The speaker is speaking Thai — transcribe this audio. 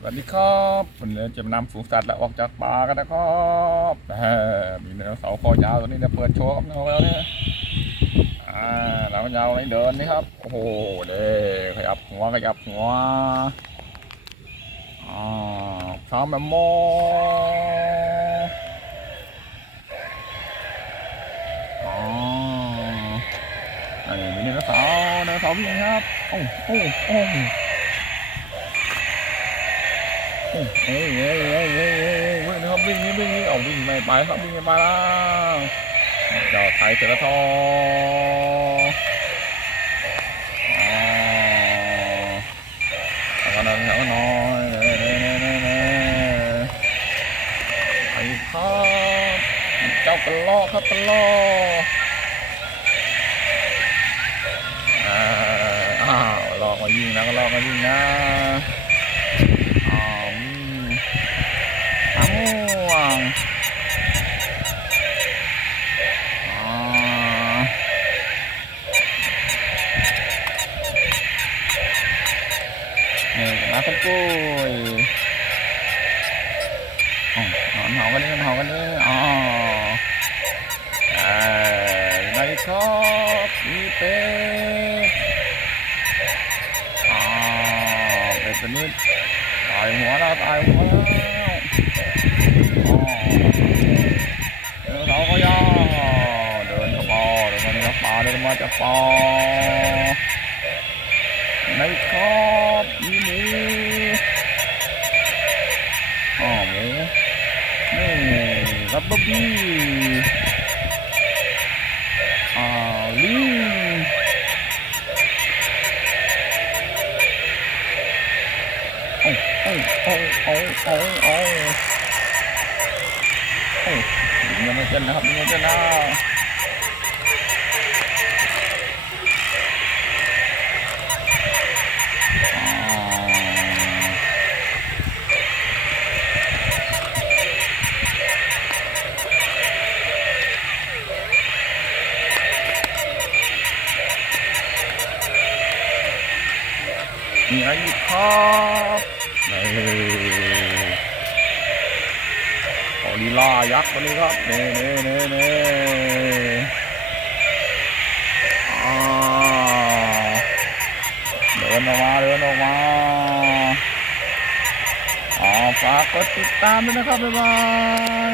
สวัสดีครับวันนี้จะนำฝูงสัตว์และออกจากป่ากันนะครับแหมมีเนื้อเสาคอยาวตัวนี้จะเปิดโชว์ครับเนื้อแล้วเนี่ยอ่าแล้วยาวนี่เดินนี่ครับ โอ้โหเด้ขยับหัวขยับหัวอ่าสามแบบโมอ๋ออันนี้มีเนื้อเสาเนื้อเสาวิ่งครับ โอ้โอ้โอ้ เอ้ยเอ้ยเอ้ยเอ้ยเอ้ยเอ้ยวิ่งนะครับวิ่งนี่วิ่งนี่เอาวิ่งไม่ไปครับวิ่งไม่ไปแล้วเจ้าไทยเจริญทองอ๋อแล้วก็นั่นแล้วน้อยเน่เน่เน่เน่เน่ไปครับเจ้ากระลอกครับกระลอกอ้าวลอกมายิงนะก็ลอกมายิงนะ ม่วงอ๋อนี่มาเป็นปุ้ยอ๋อมห่ากันนี่ห่ากันนี่อ๋อเอ่อไหนครับมีเป็ดอ๋อเป็ดตัวนี้ตายหัวแล้วตายหัวแล้ว เดินเขาก็ย่อเดินเข้าปอเดินมาจากป่าเดินมาจากปอในครอบมีหมูอ๋อหมูนี่รับบ๊อบบี้อ่าลิง โอ้ยโอ้ยโอ้ยโอ้ยโอ้โอ้โอ้ยังไม่เจนนะครับยังไม่เจนนะอ่ามีอะไรอีกครับ ลีลายักษ์คนนี้ครับเน่เน่เน่เน่เดินออกมาเดินออกมาอ๋อฝากกดติดตามด้วยนะครับบ๊ายบาย